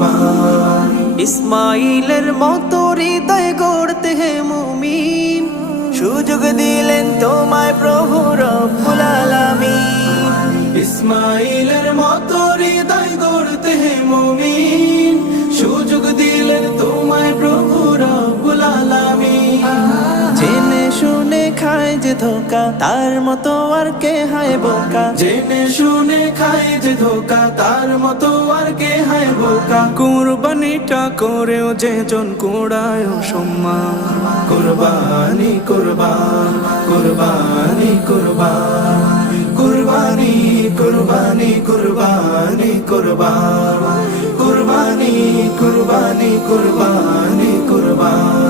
কুরবানি। ইসমাইলের মতো হৃদয় গড়তে হে মুমিন, সুযোগ দিলেন তোমায় প্রভু রব্বুল আলামিন। ইসমাইলের মতো হৃদয় গড়তে হে মুমিন, সুযোগ দিলেন তোমায় প্রভু রব্বুল আলামিন। জেনে শুনে খায় যে ধোকা, তার মতো আর কে হায় বোকা। জেনে শুনে খায় যে ধোকা, তার মতো আর কে হায় বোকা। কুরবানিটা করেও যেজন কুড়ায় সম্মান। কুরবানি কুরবান, কুরবানি কুরবান, কুরবানি কুরবানি কুরবানি কুরবান, কুরবানি কুরবানি কুরবানি কুরবান।